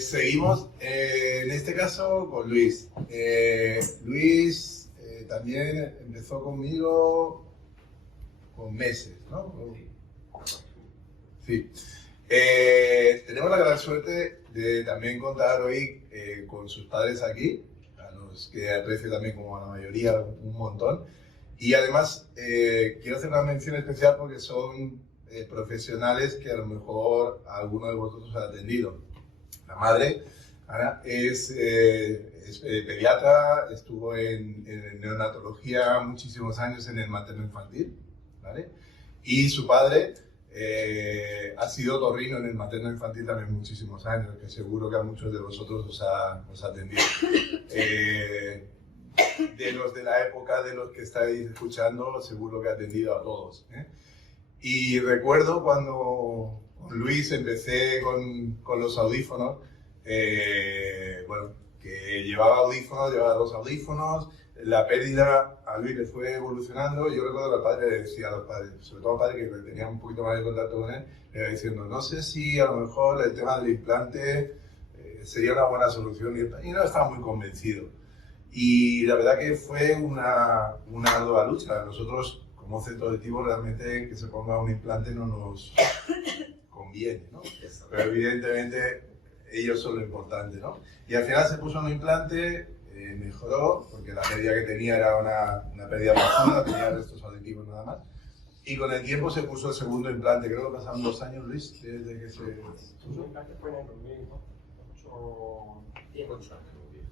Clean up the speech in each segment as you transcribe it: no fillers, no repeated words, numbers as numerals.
Seguimos, en este caso, con Luis. Luis también empezó conmigo con meses, ¿no? Sí. Tenemos la gran suerte de también contar hoy con sus padres aquí, a los que aprecio también como a la mayoría un montón. Y además quiero hacer una mención especial porque son profesionales que a lo mejor alguno de vosotros ha atendido. La madre, Ana, es pediatra, estuvo en neonatología muchísimos años en el materno infantil, ¿vale? Y su padre ha sido otorrino en el materno infantil también muchísimos años, que seguro que a muchos de vosotros os ha atendido. De los de la época de los que estáis escuchando, seguro que ha atendido a todos, ¿eh? Y recuerdo cuando con Luis empecé con los audífonos, bueno, que llevaba dos audífonos, la pérdida a Luis le fue evolucionando. Yo recuerdo que el padre le decía a los padres, sobre todo al padre que tenía un poquito más de contacto con él, le iba diciendo, no sé si a lo mejor el tema del implante sería una buena solución, y no estaba muy convencido. Y la verdad que fue una ardua lucha. Nosotros, como centro auditivo, realmente que se ponga un implante no nos conviene, ¿no? Pero evidentemente ellos son lo importante, ¿no? Y al final se puso un implante, mejoró, porque la pérdida que tenía era una pérdida profunda, tenía restos auditivos nada más. Y con el tiempo se puso el segundo implante. Creo que pasaron 2 años, Luis, desde que se puso. El implante fue en el 2008, 18 años.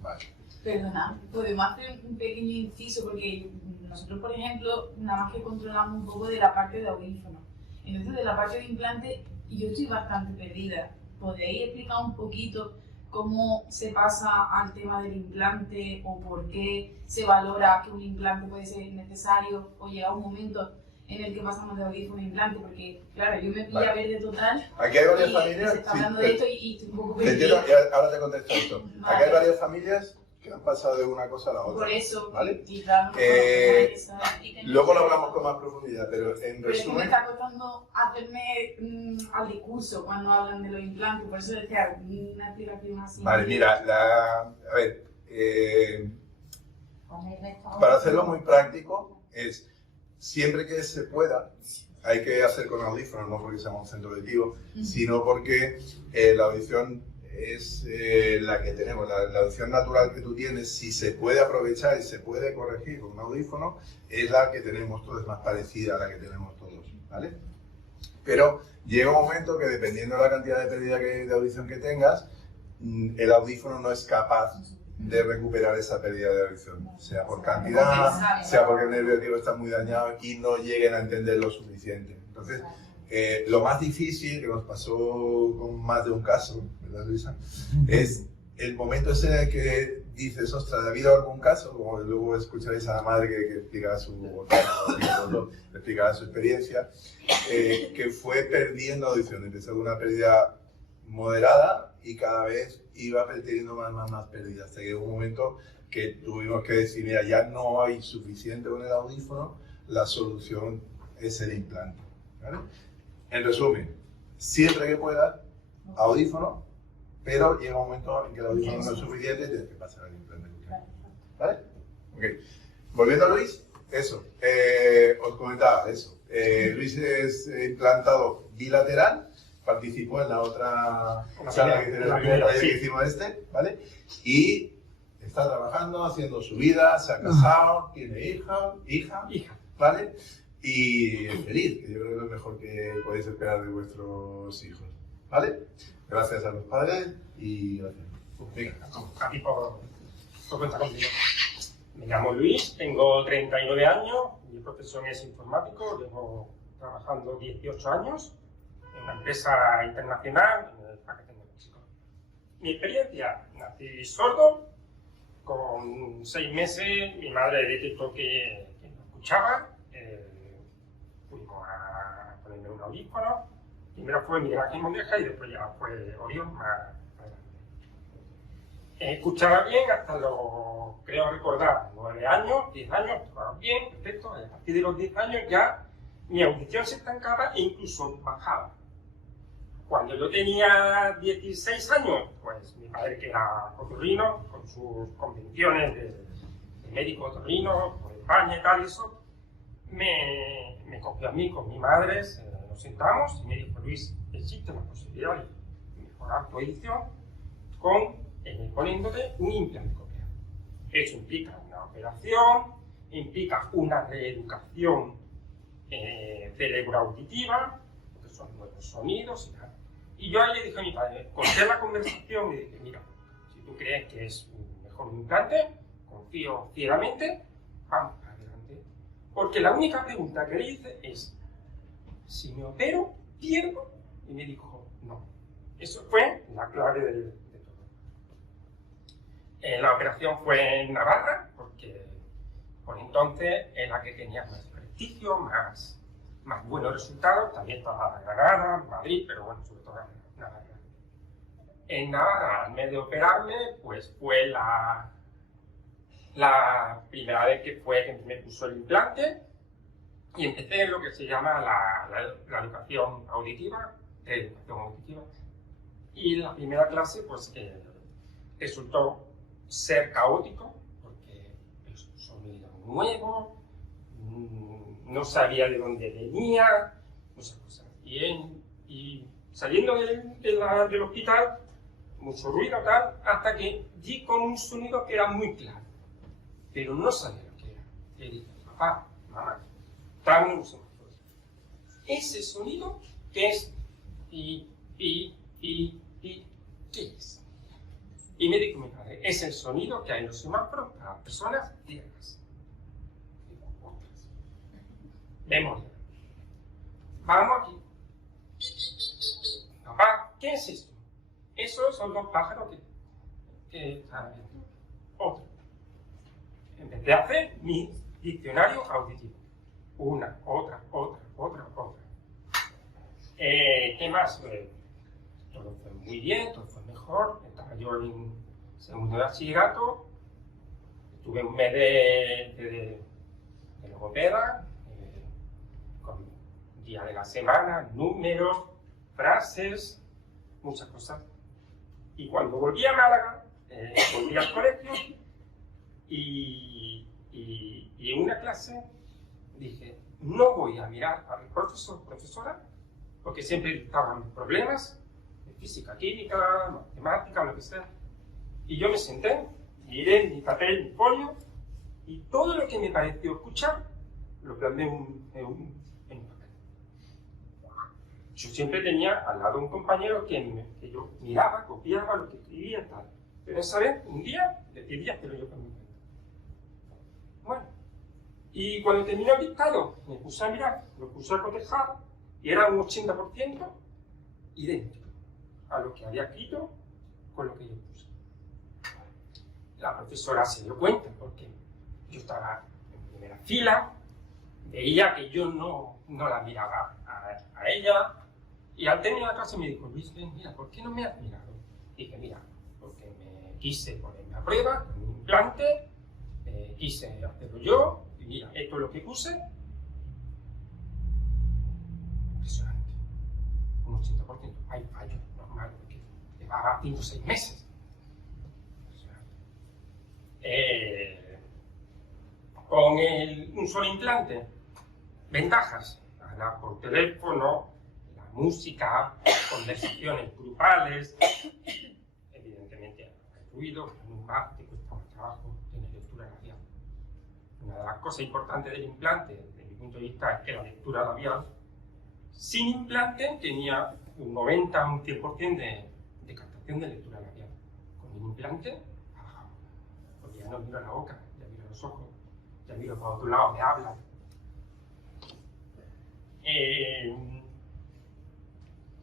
Vale. Perdona, podemos hacer un pequeño inciso porque nosotros, por ejemplo, nada más que controlamos un poco de la parte de audífono. Entonces, de la parte de implante, yo estoy bastante perdida. ¿Podéis explicar un poquito cómo se pasa al tema del implante o por qué se valora que un implante puede ser necesario o llega un momento en el que pasamos de audífono a implante? Porque, claro, yo me pilla verde total. Aquí hay varias familias. Se está hablando de esto y estoy un poco Te perdida. entiendo, y ahora te contesto esto. Vale. Aquí hay varias familias que han pasado de una cosa a la otra. Por eso, ¿vale? y claro, Luego lo hablamos con más profundidad, pero en pero es que me resumen... está costando hacerme al discurso cuando hablan de los implantes, por eso decía una explicación así. Vale, mira, a ver, para hacerlo muy práctico, es siempre que se pueda, hay que hacer con audífonos, no porque seamos un centro auditivo, sino porque la audición es la que tenemos, la audición natural que tú tienes, si se puede aprovechar y se puede corregir con un audífono, es la que tenemos todos, es más parecida a la que tenemos todos, ¿vale? Pero llega un momento que dependiendo de la cantidad de pérdida de audición que tengas, el audífono no es capaz de recuperar esa pérdida de audición, sea por cantidad, sea porque el nervio auditivo está muy dañado y no lleguen a entender lo suficiente. Entonces, lo más difícil, que nos pasó con más de un caso, ¿verdad, Luisa? Es el momento ese en el que dices, ostras, ¿ha habido algún caso? Como luego escucharéis a la madre que explicará explicará su experiencia, que fue perdiendo audición. Empezó con una pérdida moderada y cada vez iba teniendo más pérdidas. Hasta que llegó un momento que tuvimos que decir, mira, ya no hay suficiente con el audífono, la solución es el implante, ¿vale? En resumen, siempre que puedas, audífono, pero llega un momento en que el audífono no es suficiente y tienes que pasar al implante. ¿Vale? Ok. Volviendo a Luis, eso. Os comentaba eso. Luis es implantado bilateral, participó en la otra charla que hicimos, el primer taller que hicimos ¿vale? Y está trabajando, haciendo su vida, se ha casado, tiene hija, ¿vale? Y es feliz, que yo creo que es lo mejor que podéis esperar de vuestros hijos, ¿vale? Gracias a los padres y gracias. Venga. Aquí por contar conmigo. Me llamo Luis, tengo 39 años, mi profesión es informático, llevo trabajando 18 años en una empresa internacional en el parque tecnológico. Mi experiencia, nací sordo, con 6 meses mi madre detectó que no escuchaba. Fuimos a ponerme un audífono. Primero fue Miguel Ángel Mondeja y después ya fue Orión más adelante. Escuchaba bien hasta los, creo recordar, 9 años, 10 años, escuchaba bien, perfecto. A partir de los 10 años ya mi audición se estancaba e incluso bajaba. Cuando yo tenía 16 años, pues mi padre, que era otorrino, con sus convenciones de médico otorrino por España y tal, y eso, me cogió a mí con mi madre, nos sentamos y me dijo: Luis, existe la posibilidad de mejorar tu audición poniéndote un implante coclear. Eso implica una operación, implica una reeducación cerebroauditiva, que son nuevos sonidos y tal. Y yo ahí le dije a mi padre, corté la conversación y dije: mira, si tú crees que es un mejor implante, confío ciegamente, vamos adelante. Porque la única pregunta que le hice es: si me opero, ¿pierdo? Y me dijo: no. Eso fue la clave de todo. La operación fue en Navarra, porque por entonces era la que tenía más prestigio, más buenos resultados. También estaba Granada, Madrid, pero bueno, sobre todo Navarra. En Navarra, al mes de operarme, pues fue la primera vez que me puso el implante y empecé lo que se llama la educación auditiva, y la primera clase pues resultó ser caótico porque es un sonido nuevo, no sabía de dónde venía, muchas cosas. Y saliendo del hospital, mucho ruido tal, hasta que di con un sonido que era muy claro, pero no sabía lo que era. Le dije: papá, mamá, tráeme un semáforo. Ese sonido, ¿qué es? ¿Qué es? Y me dijo mi padre: es el sonido que hay en los semáforos para las personas ciegas. Digo: otras. Memoria. Vamos aquí. Papá, ¿qué es esto? Esos son los pájaros que están viendo. Otro. Empecé a hacer mi diccionario auditivo. Una, otra. ¿Qué más? Todo fue muy bien, todo fue mejor. Estaba yo en segundo de bachillerato. Tuve un mes de logopeda, con día de la semana, números, frases, muchas cosas. Y cuando volví a Málaga, volví al colegio y en una clase dije: no voy a mirar al profesora, porque siempre dictaban problemas de física, química, matemática, lo que sea. Y yo me senté, miré mi papel, mi folio, y todo lo que me pareció escuchar lo plasmé en un papel. Yo siempre tenía al lado un compañero que yo miraba, copiaba lo que escribía y tal. Pero esa vez, un día, decidí hacerlo yo por mi cuenta. Bueno, y cuando terminó el dictado, me puse a mirar, lo puse a cotejar, y era un 80% idéntico a lo que había escrito con lo que yo puse. La profesora se dio cuenta porque yo estaba en primera fila, veía que yo no la miraba a ella, y al terminar la clase me dijo: Luis, mira, ¿por qué no me has mirado? Dije: mira, porque me quise ponerme a prueba con un implante, quise hacerlo yo, y mira, esto es lo que puse. Impresionante. Un 80%. Hay fallos normales, porque llevaba 5 o 6 meses. Impresionante. Con un solo implante, ventajas: hablar por teléfono, la música, conversaciones grupales, evidentemente hay ruido, en un bar te cuesta más trabajo, tienes lectura labial. Una de las cosas importantes del implante, desde mi punto de vista, es que la lectura labial, sin implante, tenía un 90 o un 100% de captación de lectura labial. Con un implante, porque ya no miro la boca, ya miro los ojos, ya miro para otro lado, me habla.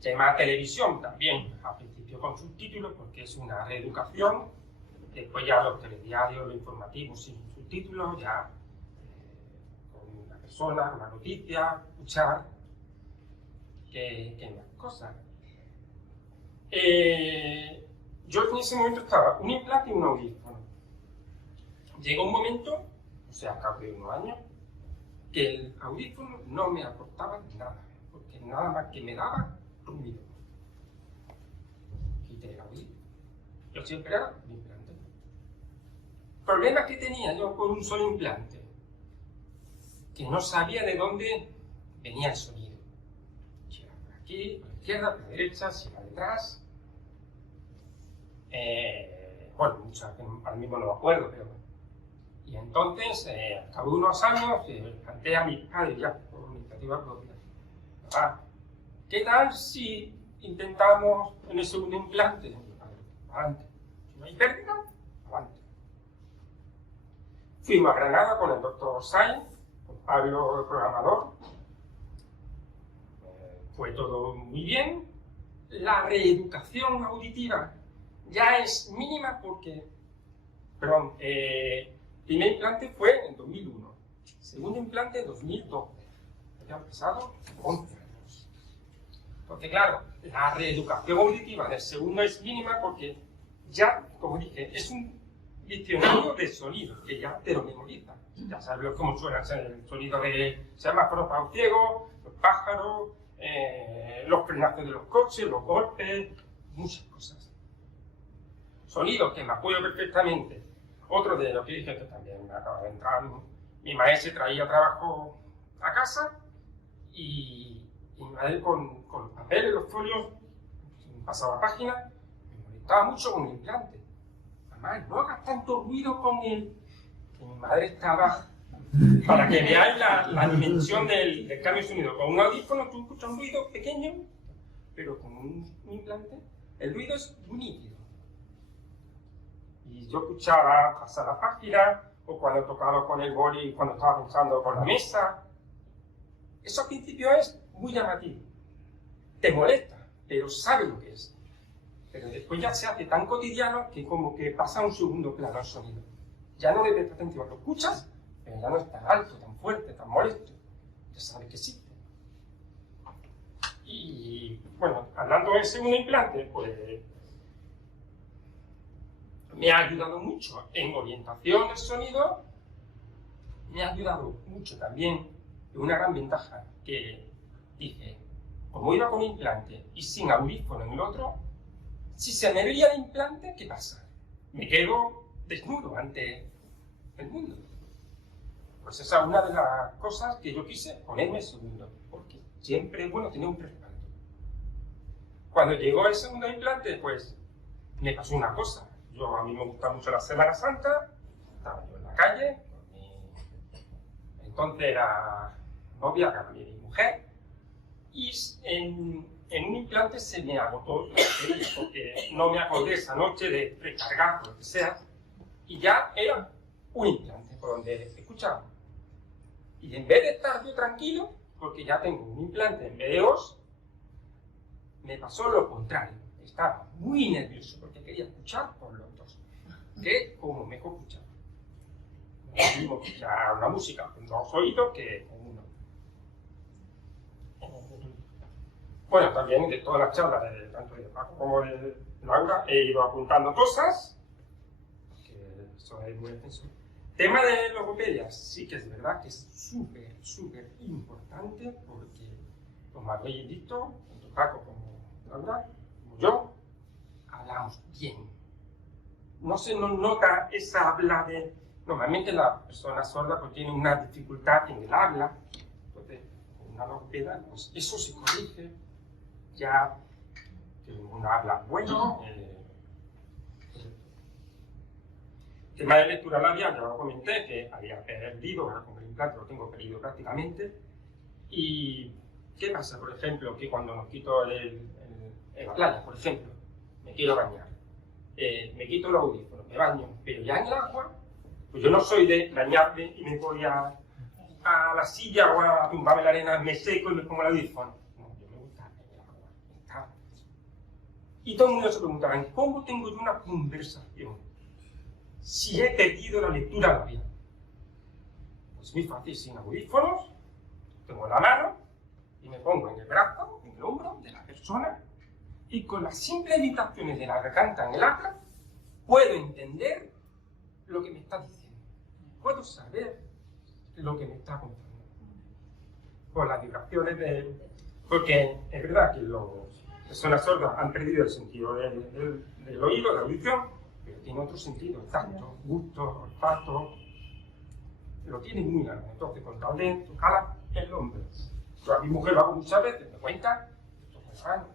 Tema televisión también, al principio con subtítulos, porque es una reeducación. Después ya los telediarios, los informativos sin subtítulos, ya con una persona, una noticia, escuchar, que más cosas. Yo en ese momento estaba un implante y un audífono. Llegó un momento, o sea, a cabo de unos años, que el audífono no me aportaba nada, porque nada más que me daba ruido. quité el audífono. Yo siempre era un implante. Problema que tenía yo con un solo implante, que no sabía de dónde venía el sonido. Si era por aquí, por la izquierda, por la derecha, si era detrás. Bueno, muchas que ahora mismo no me acuerdo, pero... Y entonces, al cabo de unos años, le planteé a mis padres, ya por iniciativa propia, ¿qué tal si intentamos en el segundo implante? Adelante. Si no hay pérdida, adelante. Fuimos a Granada con el doctor Sainz, con Pablo, el programador. Fue todo muy bien. La reeducación auditiva ya es mínima porque, perdón, primer implante fue en 2001, segundo implante en 2012. Ya han pasado 11 años. Entonces, claro, la reeducación auditiva del segundo es mínima porque ya, como dije, es un diccionario de sonidos que ya te lo memoriza. Ya sabes cómo suena el sonido de semáforos para un ciego, los pájaros, los frenazos de los coches, los golpes, muchas cosas. Sonidos que me acuerdo perfectamente. Otro de lo que dije que también me acaba de entrar, mi maestra traía trabajo a casa y mi madre con los papeles, los folios, pasaba página, me molestaba mucho con el implante. Mamá, no hagas tanto ruido con él. Que mi madre estaba, para que veáis la dimensión del cambio de sonido. Con un audífono tú escuchas un ruido pequeño, pero con un implante el ruido es muy nítido. Y yo escuchaba pasar la página, o cuando tocaba con el boli, cuando estaba pensando con la mesa. Eso al principio es muy llamativo. Te molesta, pero sabes lo que es. Pero después ya se hace tan cotidiano que como que pasa a un segundo plano el sonido. Ya no le prestas atención, lo escuchas, pero ya no es tan alto, tan fuerte, tan molesto. Ya sabes que existe. Y bueno, hablando del segundo implante, pues me ha ayudado mucho en orientación del sonido, me ha ayudado mucho también en una gran ventaja que dije, como iba con implante y sin audífono en el otro, si se me veía el implante, ¿qué pasa? Me quedo desnudo ante el mundo. Pues esa es una de las cosas que yo quise ponerme el segundo, porque siempre es bueno tener un respaldo. Cuando llegó el segundo implante, pues me pasó una cosa. A mí me gusta mucho la Semana Santa, estaba yo en la calle, entonces era novia, era mi mujer, y en un implante se me agotó la batería, porque no me acordé esa noche de recargar o lo que sea, y ya era un implante por donde escuchaba. Y en vez de estar yo tranquilo, porque ya tengo un implante en vez de dos, me pasó lo contrario. Estaba muy nervioso porque quería escuchar por los dos, que como mejor escuchaba. No es lo mismo escuchar una música con dos oídos que con uno. Bueno, también de todas las charlas, tanto de Paco como de Laura, he ido apuntando cosas, que eso es muy extenso. Tema de logopedia, sí que es verdad que es súper importante porque, como habéis visto, tanto Paco como Laura, yo, hablamos bien. No se nos nota esa habla de... Normalmente la persona sorda pues, tiene una dificultad en el habla. Entonces, con una logopeda, pues eso se corrige. Ya que uno habla bueno. El tema de lectura labial, ya lo comenté, que había perdido, ahora con el implante lo tengo perdido prácticamente. ¿Y qué pasa, por ejemplo, que cuando nos quito en la playa, por ejemplo, me quiero bañar, me quito el audífono, me baño, pero ya en el agua, pues yo no soy de bañarme y me voy a la silla o a tumbarme la arena, me seco y me pongo el audífono. No, yo me gusta en el agua. Y todo el mundo se preguntará, ¿cómo tengo yo una conversación si he perdido la lectura labial? Pues muy fácil, sin audífonos, tengo la mano y me pongo en el brazo, en el hombro de la persona, y con las simples vibraciones de la garganta en el habla, puedo entender lo que me está diciendo. Puedo saber lo que me está contando. Con las vibraciones de... Porque es verdad que los personas sordas han perdido el sentido del oído, de la audición, pero tiene otro sentido, tacto, gusto, olfato, lo tiene muy grande. Entonces, con tal de tocar el hombre, yo a mi mujer lo hago muchas veces, me cuenta, esto es raro.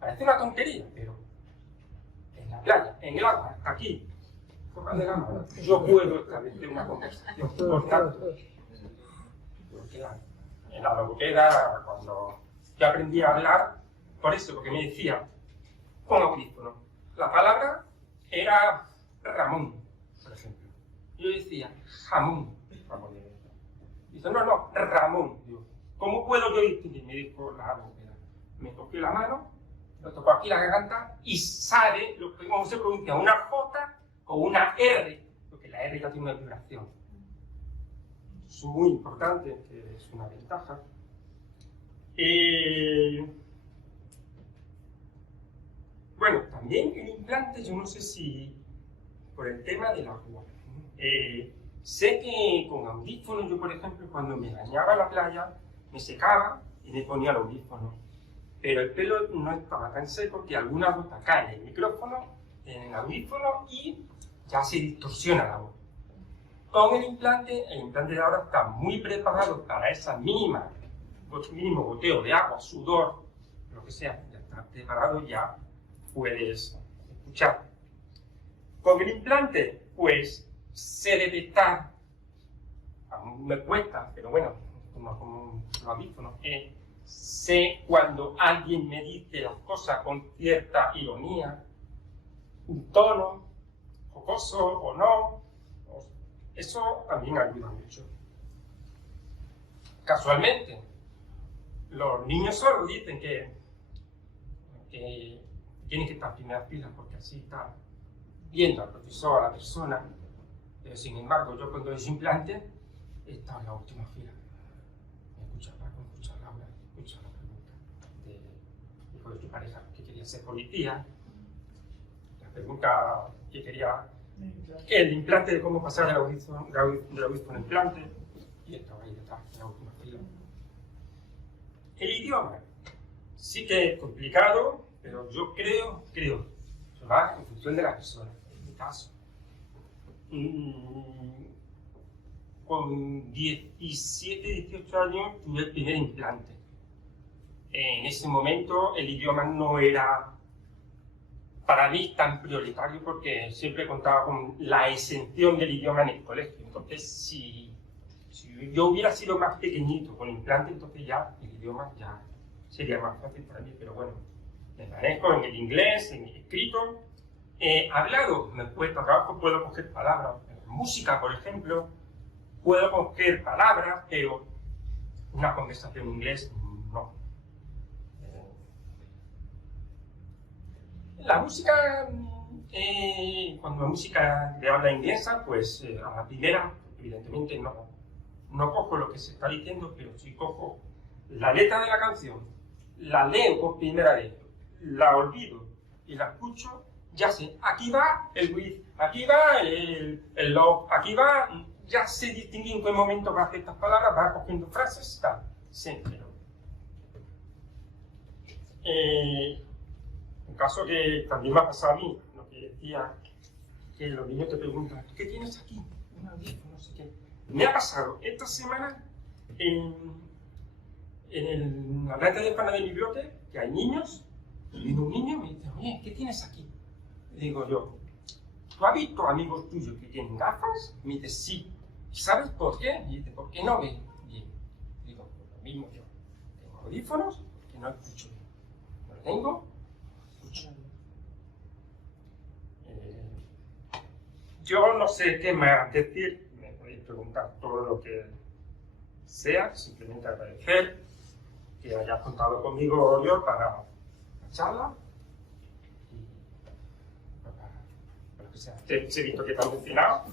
Parece una tontería, pero en la playa, en el agua, aquí, tocando la mano, yo puedo establecer una conversación. Por tanto, en la logopeda, cuando yo aprendí a hablar, por eso, porque me decía, con audífono, la palabra era Ramón, por ejemplo. Yo decía, jamón. Dice, no, Ramón. Digo, ¿cómo puedo yo distinguir? Me dijo la logopeda. Me cogió la mano, lo tocó aquí la garganta y sabe cómo se pronuncia una J o una R, porque la R ya tiene una vibración. Es muy importante, que es una ventaja. Bueno, también el implante, yo no sé si por el tema del agua. Sé que con audífonos, yo por ejemplo, cuando me bañaba en la playa, me secaba y me ponía el audífono. Pero el pelo no estaba tan seco que alguna gota cae en el micrófono, en el audífono y ya se distorsiona la voz. Con el implante de ahora está muy preparado para esa mínimo goteo de agua, sudor, lo que sea, ya está preparado, ya puedes escuchar. Con el implante, pues, sé detectar, aún me cuesta, pero bueno, como lo audífono, sé cuando alguien me dice las cosas con cierta ironía, un tono, jocoso o no, eso también ayuda mucho. Casualmente, los niños sordos dicen que tienen que estar en primera fila porque así está viendo al profesor, a la persona, pero sin embargo yo cuando es implante he estado en la última fila. Me escucha Paco, me escucha Laura, me escucha la pregunta de tu pareja que quería ser policía, la pregunta que quería el implante, de cómo pasar del audífono al implante, y estaba ahí detrás en la última fila. El idioma sí que es complicado, pero yo creo que va en función de la persona. En mi caso, con 17, 18 años tuve el primer implante. En ese momento el idioma no era para mí tan prioritario porque siempre contaba con la exención del idioma en el colegio. Entonces, si yo hubiera sido más pequeñito con implante, entonces ya el idioma ya sería más fácil para mí. Pero bueno, me manejo en el inglés, en el escrito. Hablado, me cuesta trabajo, puedo coger palabras. En música, por ejemplo, puedo coger palabras, pero una conversación en inglés, no. La música, cuando la música de habla inglesa, pues a la primera, evidentemente no cojo lo que se está diciendo, pero sí cojo la letra de la canción, la leo por primera vez, la olvido y la escucho, ya sé, aquí va el with, aquí va el love, aquí va, ya sé distinguir en qué momento va a hacer estas palabras, va cogiendo frases, tal, siempre. Un caso que también me ha pasado a mí, lo que decía, que los niños te preguntan, ¿qué tienes aquí? Un audífono, no sé qué. Me ha pasado esta semana en la planta de pana de mi bloque, que hay niños, y viene un niño y me dice, oye, ¿qué tienes aquí? Le digo yo, ¿tú has visto amigos tuyos que tienen gafas? Me dice, sí. ¿Sabes por qué? Y dice, ¿por qué no ven bien? Digo, lo mismo yo. Tengo audífonos que no escucho bien. No lo tengo, escucho. Yo no sé qué más decir, me podéis preguntar todo lo que sea, simplemente agradecer que hayas contado conmigo, Oriol, para la charla y para lo que sea. Te he visto que te has emocionado.